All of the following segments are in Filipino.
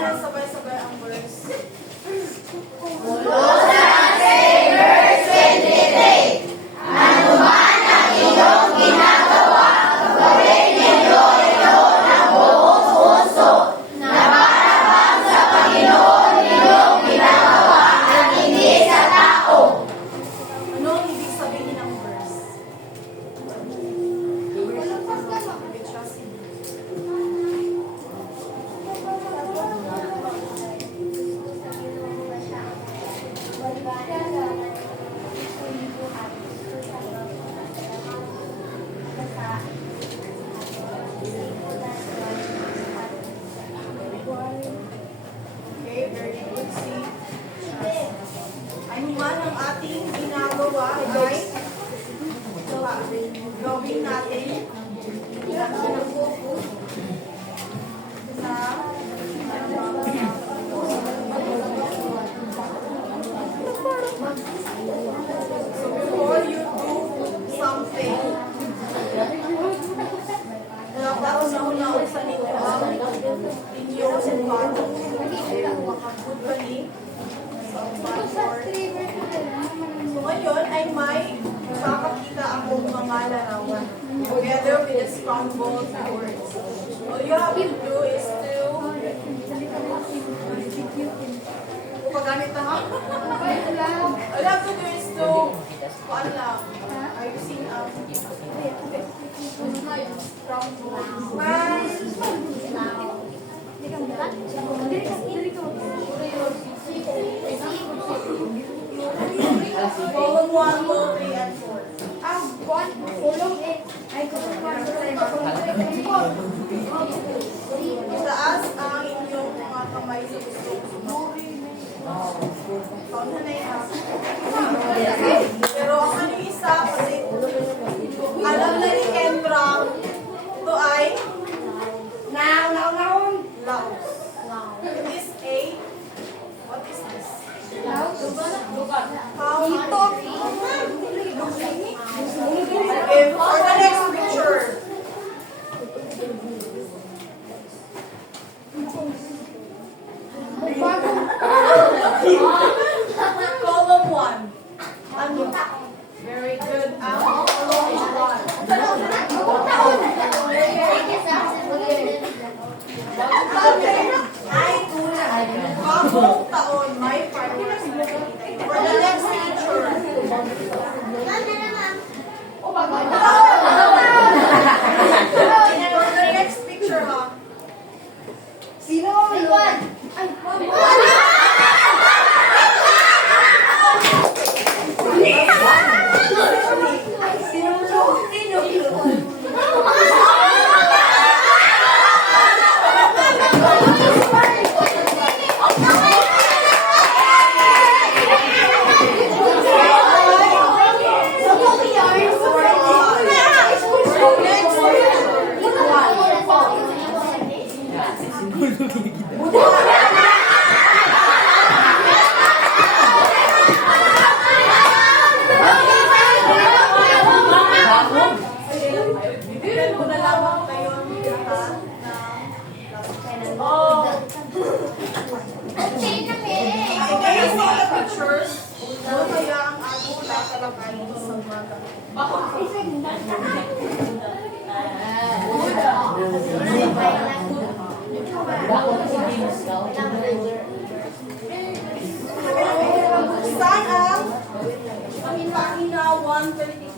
na sabay-sabay ang verse. Ano ang ibig sabihin ng verse? Okay, very good. See? Ano man ang ating ginagawa ay gawin natin so before you do something, dapat una sa ninyo ang inyong pato. Good balik. So ngayon ay may papakita akong mga larawan together with the scrambled words. All you have to do is to pagamit na ha? All you have to do is to ayusin ang column 1, column 3, and 4. Itaas ang inyong mga kamay sa gusto. Paano na yan? Pero ang ano isa, kasi alam na ni Kendra, ito ay Laos. It is a, what is this? Okay, for the next picture. Column 1. Ano? Very good. Column 1. Bagong taon, may fireworks. For the next picture. For the next picture, ha? Sino? Bibigyan ko na lamang kayo ng lahat kayo sa all the pictures, ano kaya ang ating tatalakayin sa umaga? Saan ang pahina 135?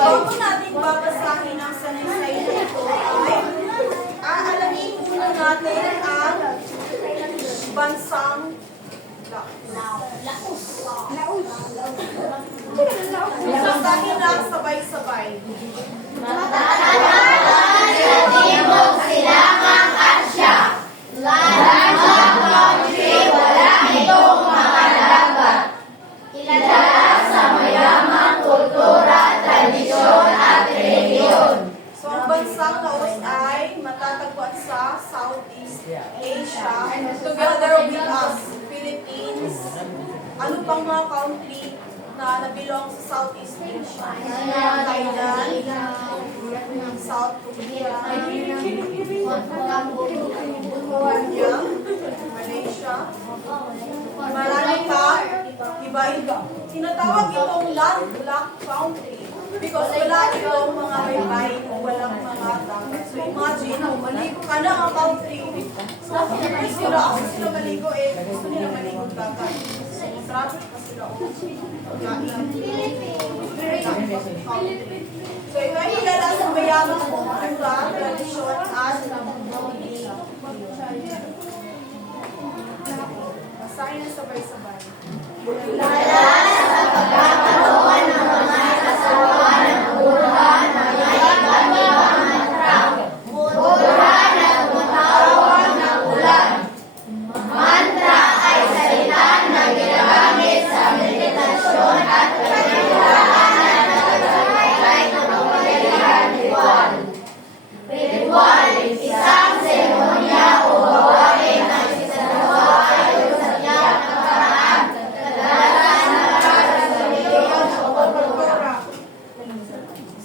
Bago natin babasahin ang sanaysay na ito ay aalamin muna natin ang bansang Laos. Basahin lang sabay-sabay. Timog silangang Asya. Lahat ng country, wala itong mga dagat. Kilala sa maya Ano pang mga country na nabilong sa Southeast Asia? Thailand, South Korea, Cambodia, Malaysia. Marami pa, iba-iba. Tinatawag itong landlocked country because wala itong mga baybay o walang mga dagat. So imagine, maligo ka na ang country. Gusto nila maligo gusto nila maligo ng dagat. So traffic pa sila. So ito ay kilala sa mayamang kultura, tradisyon at basahin na sabay-sabay.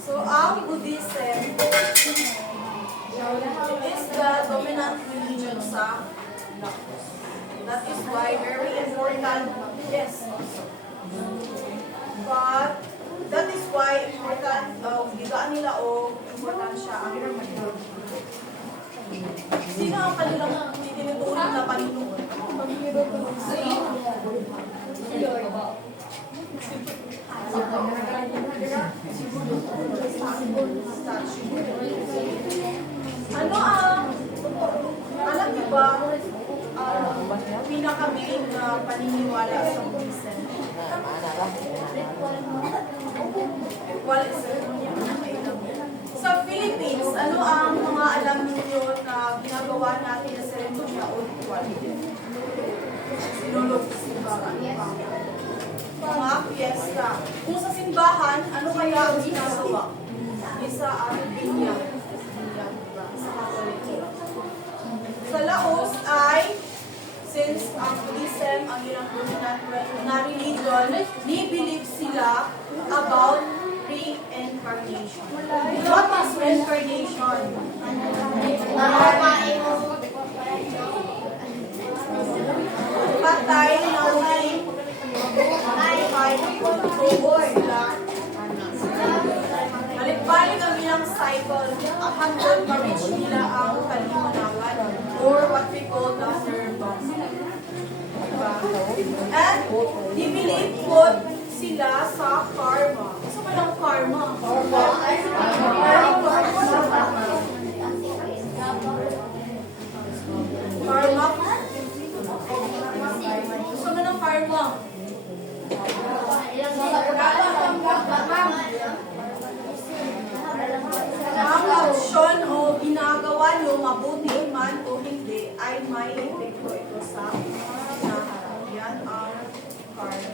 So, ang Buddhism is the dominant religion sa Laos. That is why very important, yes, also. But, that is why important, bigaan nila o important siya ang sino ang kanilang tinuturing na Panginoon? Ano ang, alam niyo ba, pinaka-main na paniniwala sa Buddhism? Sa Philippines, ano ang mga alam niyo na ginagawa natin na seremonya o ritual? Sinulog sa simbahan. Mga fiesta. Kung sa simbahan, ano kaya ang ginagawa? Isa ang binyag. Sa Catholic. Sa Laos ay, since ang Buddhism ang ilang dominant na religion, ni-believe sila about reincarnation. What is reincarnation? Patay na ulit. Balik-balik ang ilang cycle hanggang ma-reach nila ang kalimunawan or what we call the nirvana. Diba? And i-believe po sila sa karma. Gusto mo lang karma? Karma? Gusto mo ng karma? Ang aksyon o ginagawa nyo, mabuti man o hindi, ay may epekto ito sa naharap. Yan ang karma.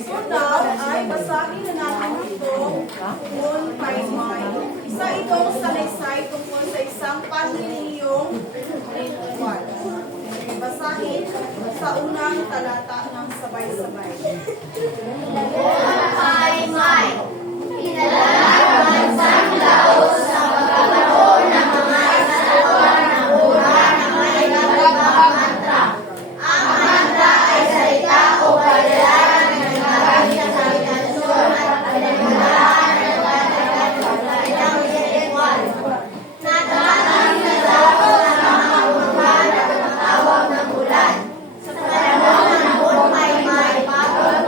So now, ay basahin na natin itong Moon Paimay. Isa itong salaysay tungkol sa isang panliliyong ritual. Basahin sa unang talata ng sabay-sabay. Paimay. Pinalalaman bansang Laos sa pagkakaroon ng mga salwa ng buha na may iba't-ibang mantra. Ang mantra ay salita o kadalaran na nagagamit sa meditasyon at panamulaan ng pagdagat sa kanilang ritual. Natatanggap na Laos ang mga buha na tumatawag ng ulan. Sa panahon ng Moon Paimay,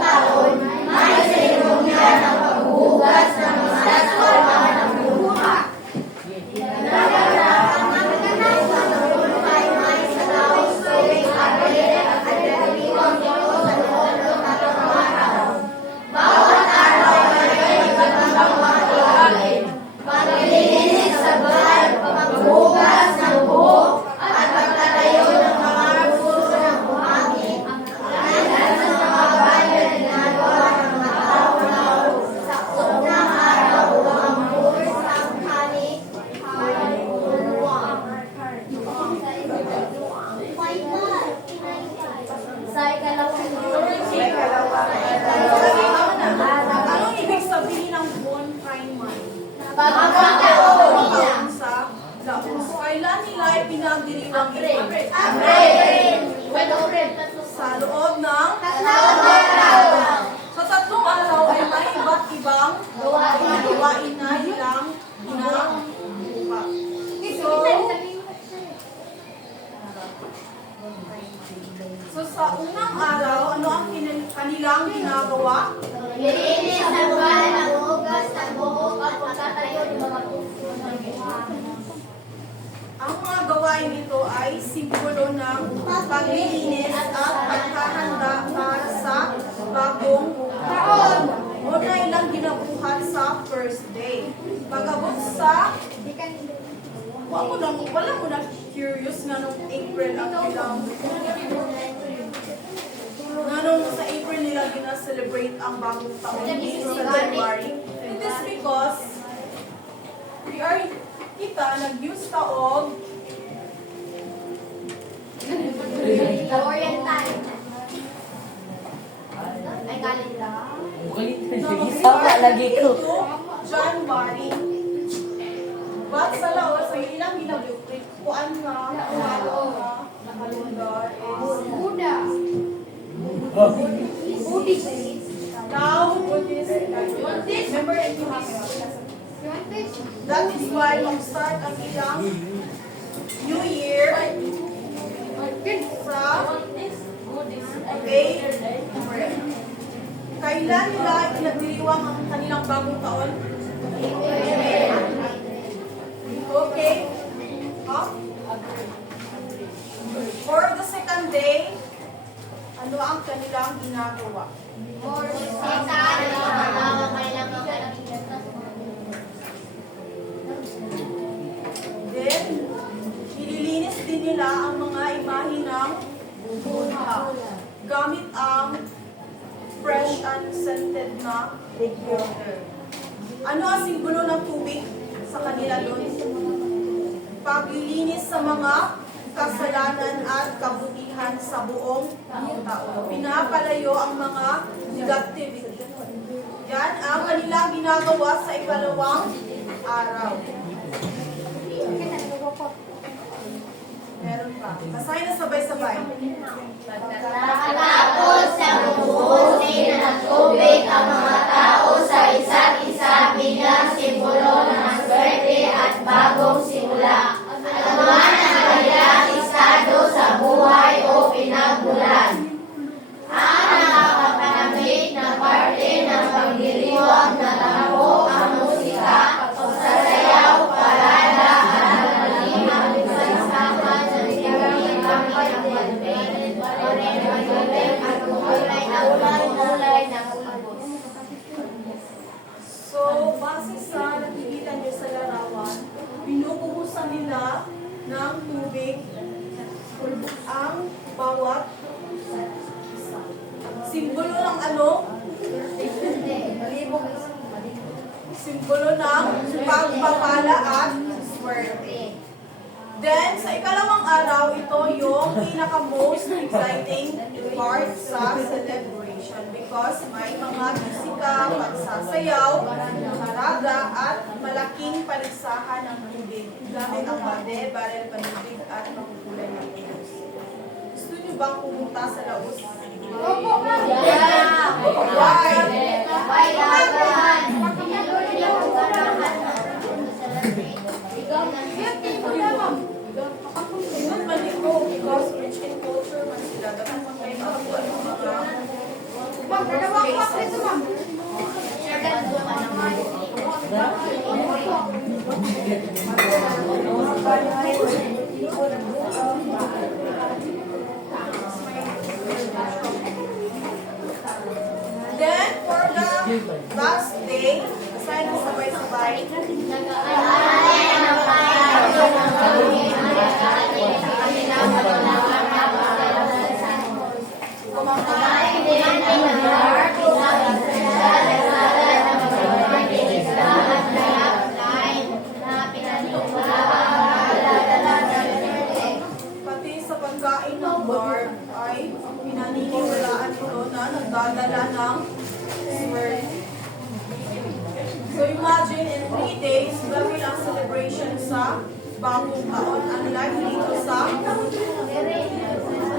taon, may seremonya ng paghuhugas ng mga salwa ng buha. Nagaganap ang pagkakataon ng Moon Paimay sa Laos tuwing Abril at pinagdiriwang ito sa loob ng 3 araw. Bawat araw ay may iba't-ibang mga gawain. Paglilinis sa bahay, paghuhugas ng buhok, at pagtatayo ng mga puso ng buhangin. Lahat ng mga bagay na ginagawa ng mga tao Laos sa unang araw ang bursang hari sa ikalawang Anong ibig sabihin ng buwan prime month? Pagkakataon Sa Laos. Kailan nila ipinagdiriwang ito? Sa loob ng sa tatlong araw ay may iba't ibang gawain na ilang ginagawa. So sa unang araw, ano ang kanilang ginagawa? Linis ang buwan ng hugas ng buhok at pagtatayo ng mga Ang mga gawain ito ay simbolo ng paglilinis at paghahanda para sa bagong taon. Una ilang ginabuhat sa first day. Pagabot sa wala mo na curious nga nung April ang ilang nga nung sa April nila gina-celebrate ang bagong taon hindi sa January. It is because kita nag-use taog Oriental. Ay, galing lang. Sama lagi ko. January. But sa Laos, ay ilang ginagupit. Kuan nga, na kalendar is Buddha. Buddhist. now Buddhist. Remember in that is why mag-start ang ilang New Year sa April. Kailan nila pinagdiriwang ang kanilang bagong taon? Okay? Huh? For the second day, ano ang kanilang ginagawa? Then, ililinis din nila ang mga imahe ng Buddha gamit ang fresh and scented na water. Ano ang simbolo ng tubig sa kanila doon? Paglilinis sa mga kasalanan at kabutihan sa buong tao. Pinapalayo ang mga negativity. Yan ang kanilang ginagawa sa ikalawang araw. Meron pa. Basahin na sabay-sabay. Pagkatapos sa buhusin ng tubig ang mga tao sa isa't isa bilang simbolo ng swerte at bagong simula. Anuman ang kanilang estado sa buhay o pinagmulan. Ang nakakapanamit na parte ng pagdiriwang na taho ang musika, pagsasayaw, parada, at nalimang pagsasama sa sigaring kamay ng balbeng, at kulay ng ulbos. So, base sa nakikita niyo sa larawan, binubuhusan nila ng tubig ang bawat isa. Simbolo ng ano? Simbolo ng pagpapala at swerte. Then, sa ikalawang araw, ito yung pinaka-most exciting part sa celebration because may mga musika, pagsasayaw, parada, at malaking paligsahan ng tubig gamit ang bade, barel, panibig, at makukulay ng Laos. Gusto niyo bang pumunta sa Laos? Opo, ma'am. Why? Ingat man ito because rich in culture man sila. Dapat man kayo makakuha ng mga places. Then, for the last day, assign mo sabay-sabay. Pati sa pagkain ng bar ay pinaniniwalaan ito na nagdadala ng swerte. So imagine in 3 days, gawin ang celebration sa bagong taon. Unlike dito sa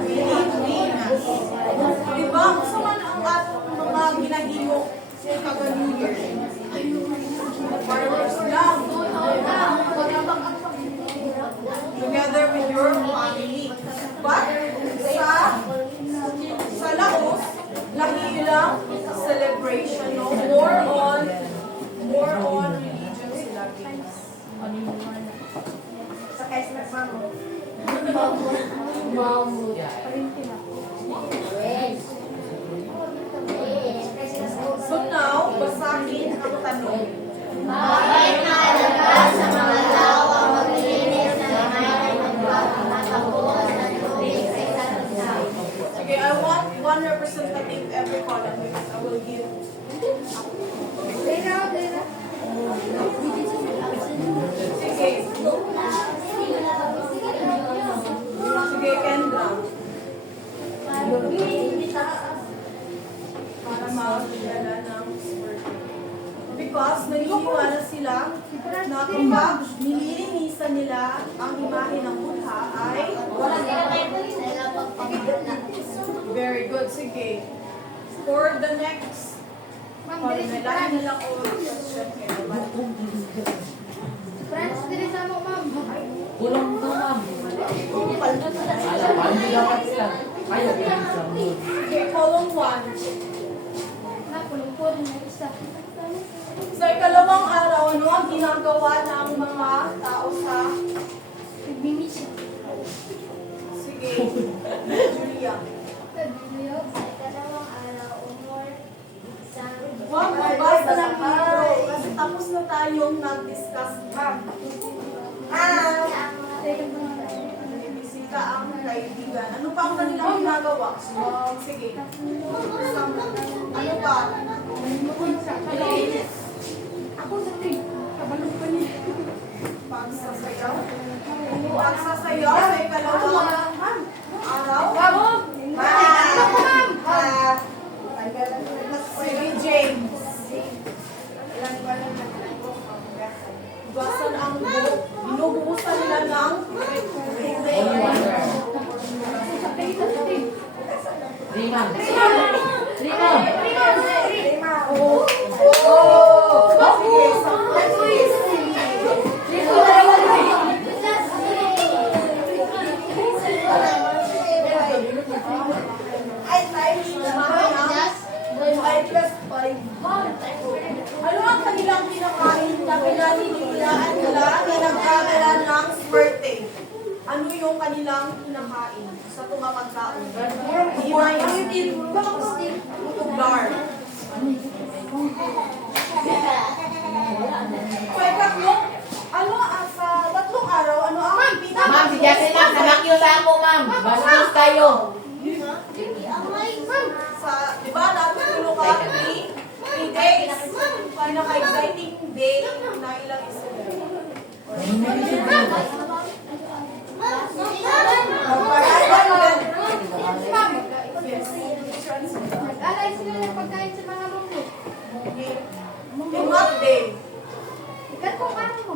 Pilipinas. Diba? Gusto man ang atong mga ginahimo sa New Year. Fireworks lang. Together with your family. But sa Laos, lagi lang celebration, no? More on religion sila guys. Sa Christmas, ma'am. So now, basahin ang tanong. Bakit mahalaga sa mga tao ang maglinis ng kamay ng pagmatabuan ng tubig sa isa't isa? Okay, I want one representative every column because I will give. Sige. Sige, Kendra. Para makakilala ng birthday. Because naniniwala sila na kapag nililinisan nila ang imahe ng Buddha ay very good. Sige. For the next lahat na lang o question Friends, dili sa mo, ma'am. Kulang to, ma'am. Alam, hindi lang sila. Kaya din sa mood. Okay, column 1. Nakulungkot na isa. Sa ikalawang araw, ano ang ginagawa ng mga tao sa... Nagmimisa. Sige, Julia. Sa ikalawang araw, umor, isang... Huwag magbasa ng libro kasi tapos na tayong nag-discuss. Bisita ang kaibigan. Ano pa ang kanilang ginagawa? Sige. Ano pa? Ako sa tig. Kabalong pa niya. Pagsasayaw. Pagsasayaw sa ikalawang araw. Sige, James. Basan ang buhok. Binubuhusan nila ng tubig. Three, ma'am. Three, ma'am. Ano ang kanilang kinakain na pinaniniwalaan nila na nagdadala ng swerte? Ano yung kanilang kinakain sa tumapagkaon? Himay. Gar. So, sa tatlong araw, ano ang Ma'am, si Justin lang. Namakyo sa ako, ma'am. Bastos kayo. Di ba, dapat tulong ka 3 days. Pinaka-exciting day na ilang isa. Nag-alay sila ng pagkain sa mga mundo. In what day? Ikat ko ano mo.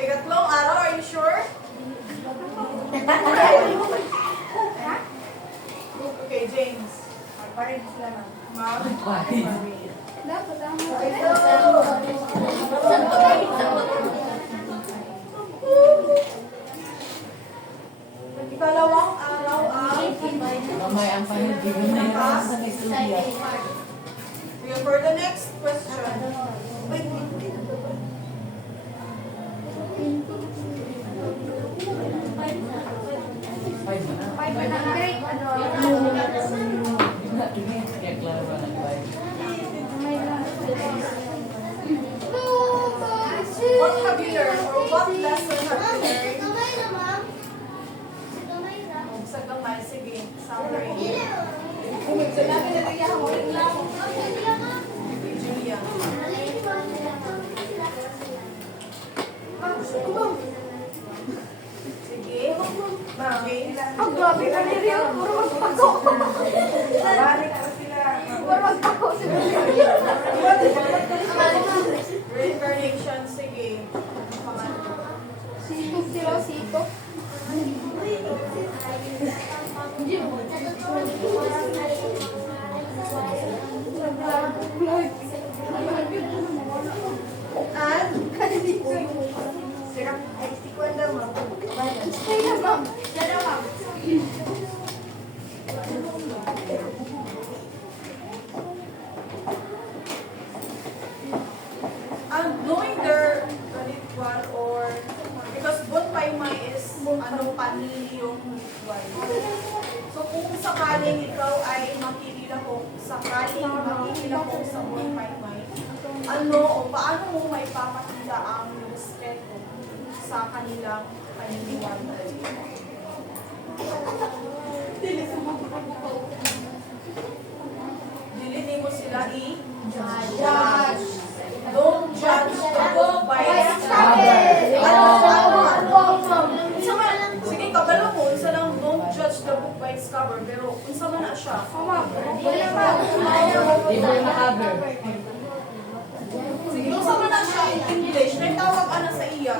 Ikatlong araw, are you sure? Okay, James. Magparin sila na. Dapat ang Ikalawang araw ay Mamay ang panagiging na yun sa nagsuliya. for the next question. Five na. Five na ang break. Ano? Kaya klaro ba ng five? May lang. What have you learned or what lesson have you learned? Sa gamay, sige. Summary. Julia. Sige. James. Ang grabe ka rin. Puro magpagko. Reincarnation, sige. Pangalan. Knowing their ritual or because Bon Paimay is panili yung ritual. So kung sakaling ikaw ay makikilahok sa Bon Paimay, o paano mo may papakita ang respeto sa kanilang paniniwala? Dili mo sila i-judge. Don't judge the book by its cover. Sige, kabalo mo, isa lang, don't judge the book by its cover. Pero, unsa man na siya? Di ba yung makaber? Sige, unsa man na siya in English? Naitawag ana sa iya.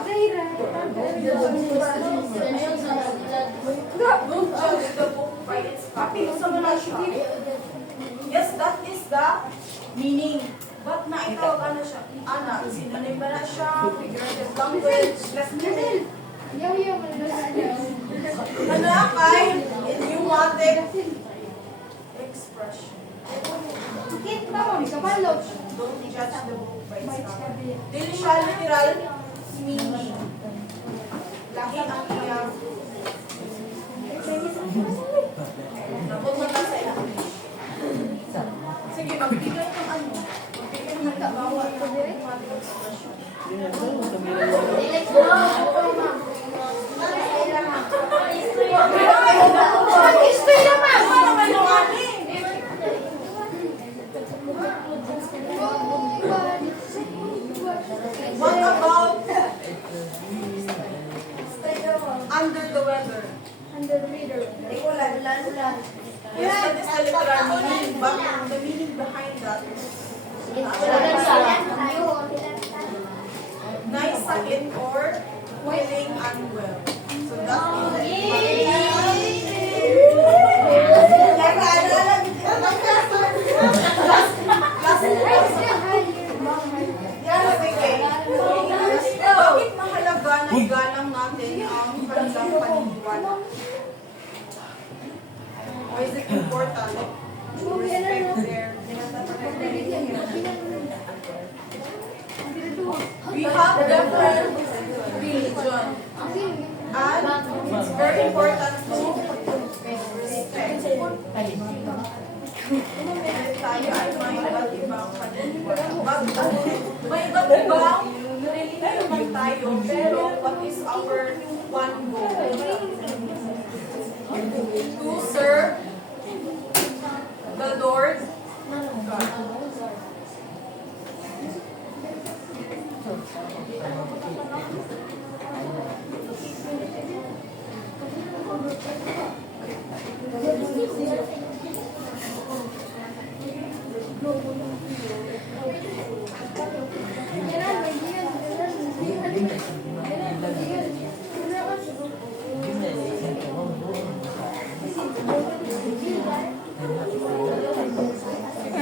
Don't judge the book by its cover. Unsa man na siya? Yes, that is the meaning. But naitawag ano siya? Ana, synonym ba na siya? Figurative language? Ano kay idiomatic expression. Don't judge the book by its cover. Dili siya literal meaning. Lahi ang iyang napunta sa English. Sige, magbigay ng ano. Magbigay ng halimbawa ng idiomatic expression. What about under the weather? Yes, that is the literal meaning, but the meaning behind that is nice sakit or feeling unwell. So that bakit mahalaga na igalang natin ang kanilang paniniwala? Why is it important to respect their we have different religion and it's very important to respect. Tayo ay may iba't ibang paniniwala. May iba't ibang religion man tayo, pero what is our one goal? To serve the Lord God.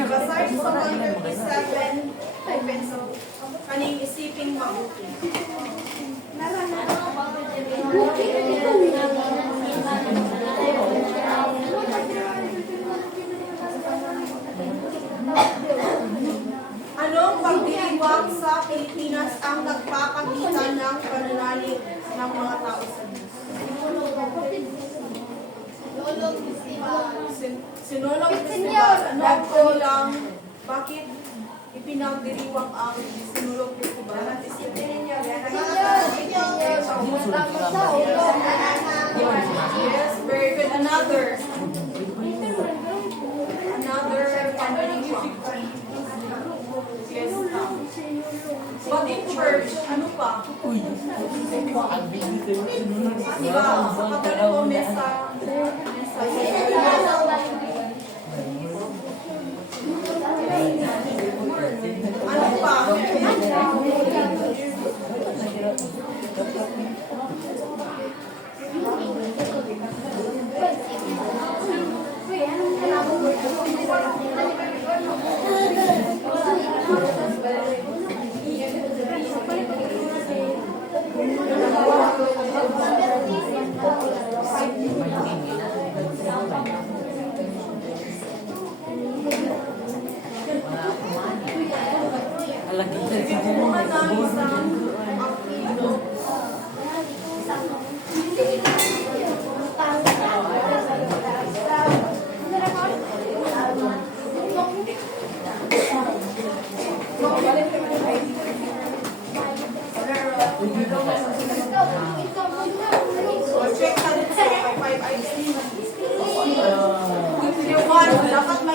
Besides sa 137, kaning isiping mabuti. Anong pagdiriwang sa Pilipinas ang nagpapakita ng pananalig ng mga tao sa Diyos? Sinulog Festival. Ano po lang, bakit ipinagdiriwang ang Sinulog Festival? Yes, very good. Another pamilya. Yes, but in church, ano pa? Diba? Sa Katoliko, mesa.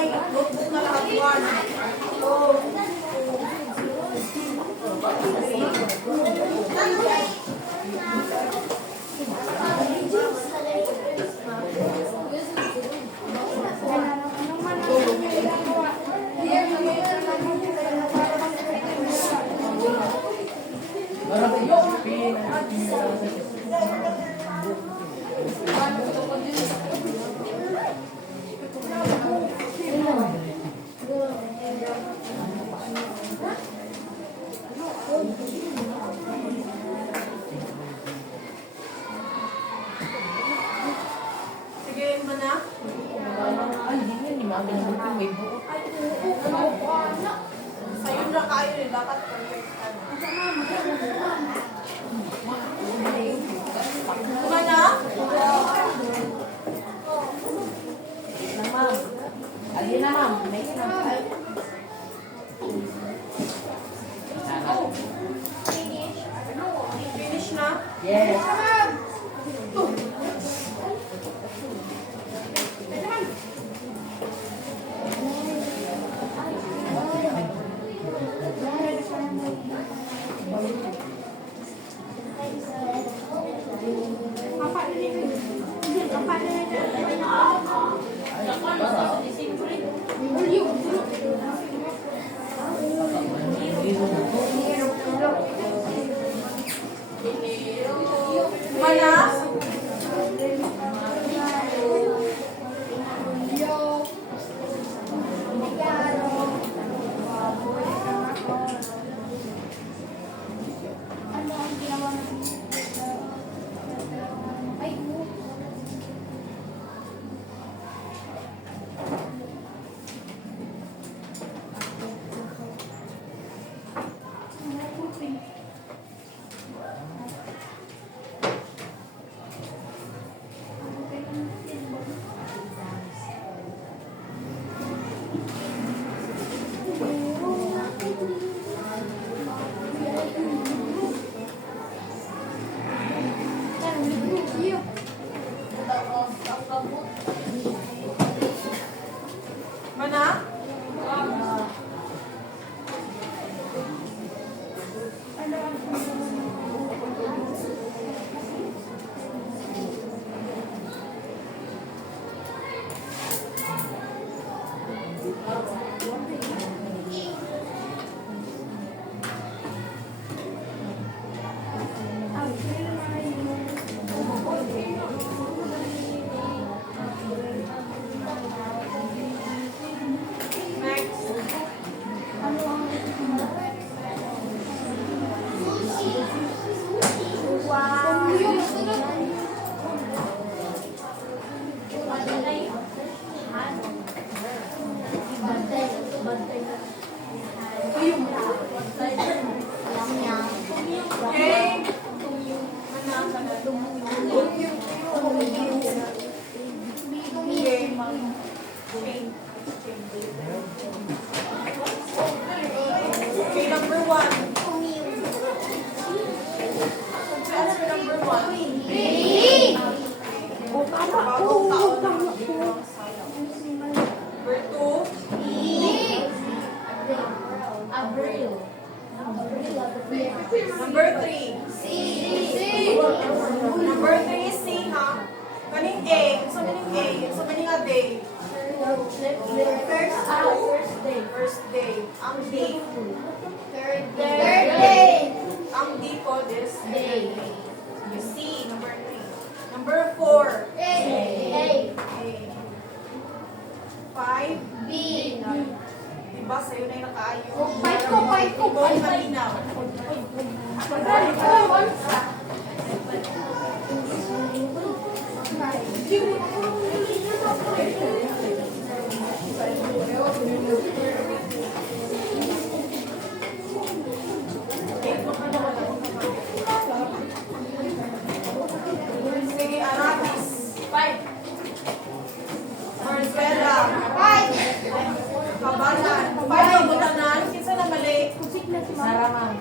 may notebook na lahat. 1. Sige, mo na. Ay, hindi yun. Ni mami na buti. May buo. Sa'yo na kayo eh. Dapat perfect ka na. Kuma na? Wait lang, ma'am. Alin na, ma'am. Next na. Finish na? Yes. Kuma na? Mana? Next. Okay. Okay, number 1. Answer number 1. Bagong taon ng Biglang Sayaw. Number 2. Number 3. Number 3 is C, ha? Kaning A. Sa maning A. Sa maning a day. First day. Ang D. Third day. Ang D po is day. C. Number 3. Number 4. A. 5. B. Diba sa'yo na yung nakaayo? Five ko. Ikaw malinaw. Sige, Arabis. 5. Marcela. 5. Kabalan. 5 ang butanan. Kinsa na mali? Sara, ma'am.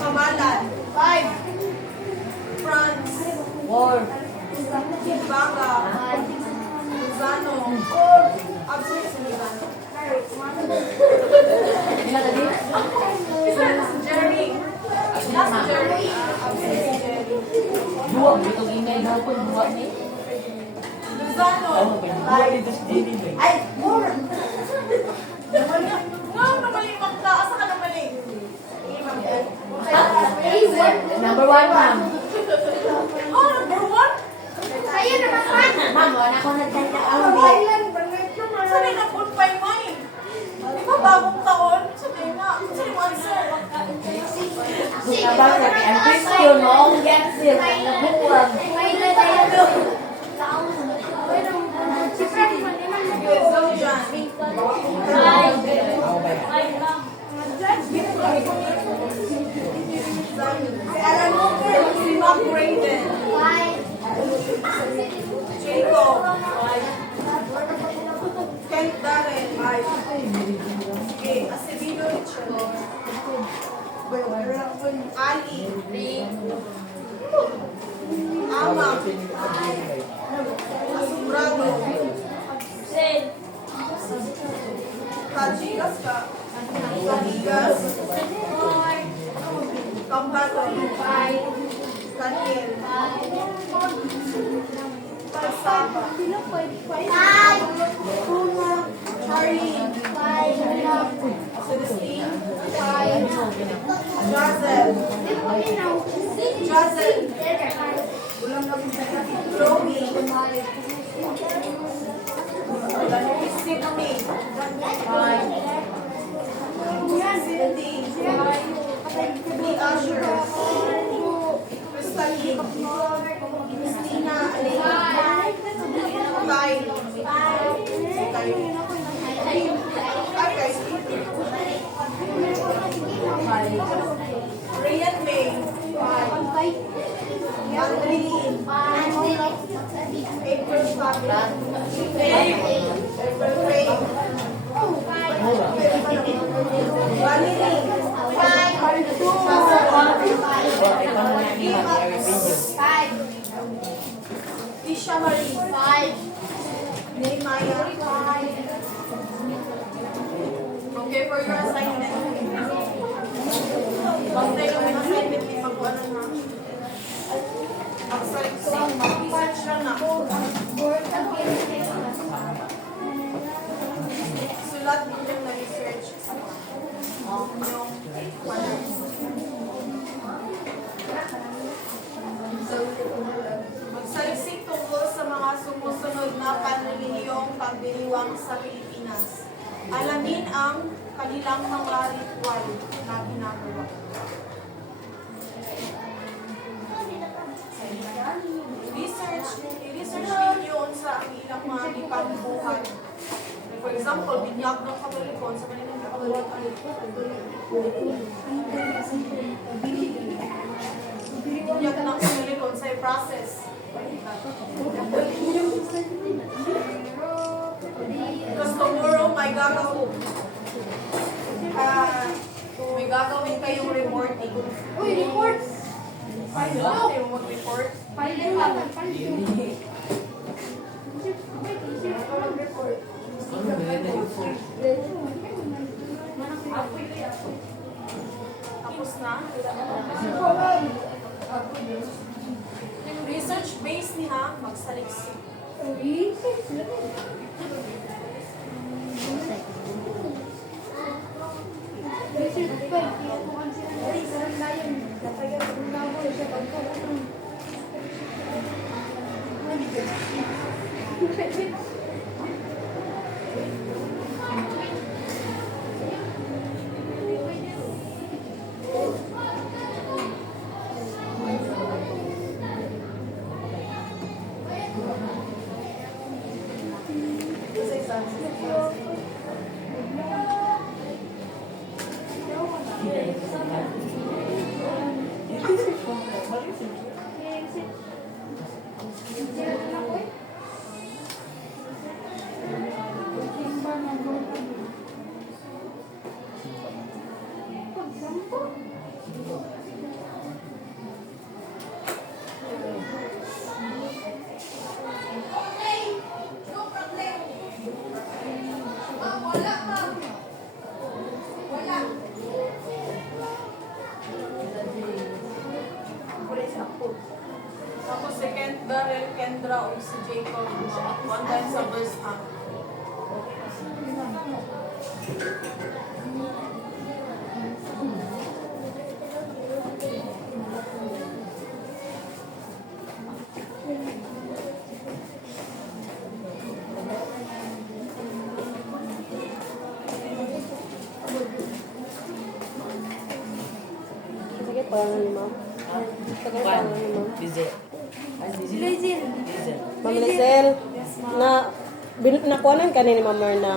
Kamalan. 5. France. 4. Baga. Luzano. Absent si Luzano. Ilan tadi? Isa na si Jerry. Nasa Jerry. Absent si Jerry. Dua, itong email daw po, dua ni. Luzano. Ay, more. Naman yung magka. Asa ka naman eh? Number 1, ma'am. Oh, number 1? Kayo naman, man. Ma'am, wala ko nagkanta Ang ang island, bangay naman. Saan yung napun pa yung mind? Di ba bagong taon? Sabi na. Saan yung answer? Sabang sabi, ang Christian, no? Ang Gansil, ang nabuwag. Island tayo. Si Frank, man, Okay, so dyan. Alam mo, si Mac Raven. Jacob. Kent Darren. Okay, Acevedo Richard. Ali. Ama. Asumbrado. Kajigas ka. Kajigas. Kampato. Daniel. Palsaba. Charlie. Celestine. Jazel. Jazel. Romy. Sydney. Cindy. Lee Asher. Crystal. Christina. Kyle. Ryan May. Andreline. April Fabio. April Ray. Valerie. Tisha Marie. Nehemiah. Okay, for your assignment. Basta yung assignment ni pag-ano na. Mag-search lang na. Sulat din yung na-research sa yung magsaliksik tungkol sa mga sumusunod na panrelihiyong pagdiriwang sa Pilipinas. Alamin ang kanilang mga ritual na ginagawa. I-research ninyo sa ang ilang mga ipanbuhat. For example, binyag ng Katolikon sa kanilang Katolikon. Binyag ng Katolikon sa process. Because tomorrow may gagawin kayong reporting. Uy, report. Ano kayo mag-report? Tapos na? Yung research base niya, magsaliksik. si Jacob, one time sa verse half. Sige, parang ni ma'am. Juan. Lizel. Lizzie. Lizel. Ma'am Lizelle, nakuha ka ni Ma'am Myrna.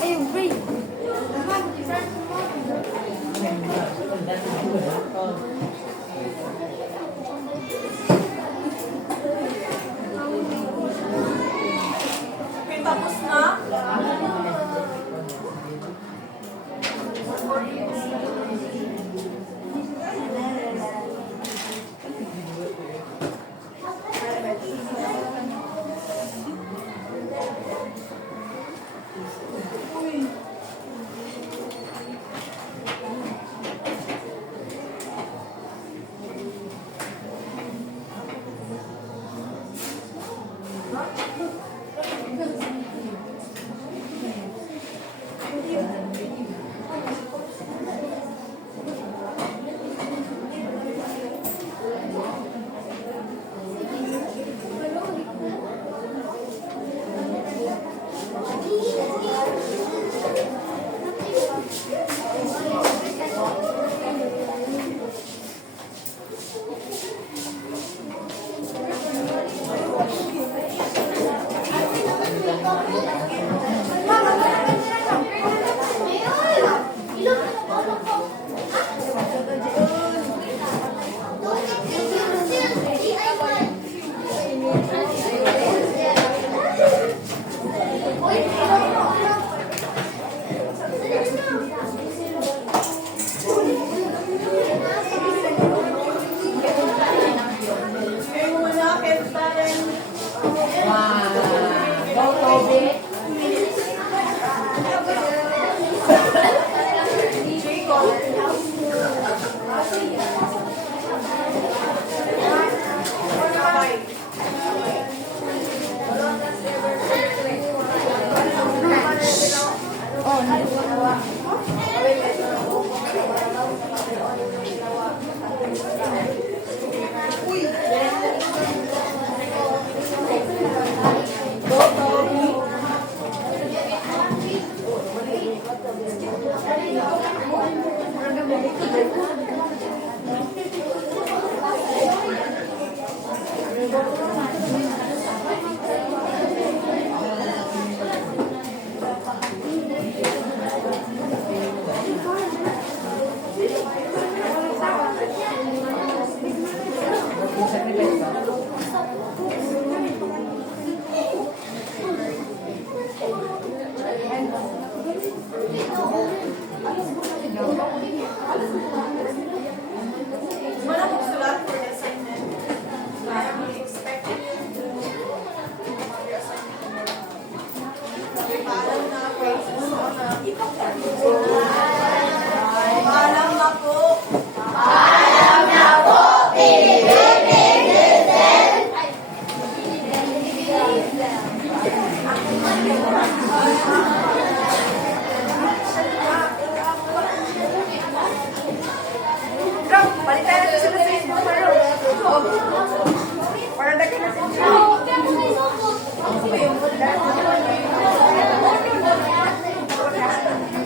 Ay, break. Okay, tapos na. Kayo muna, kenta rin. Wow. Go, Toby. Wala kong sulat for the assignment. I'm expecting you to do your assignment. Paalam na, praises mo na. Paalam na po. Balik tayo sa Facebook.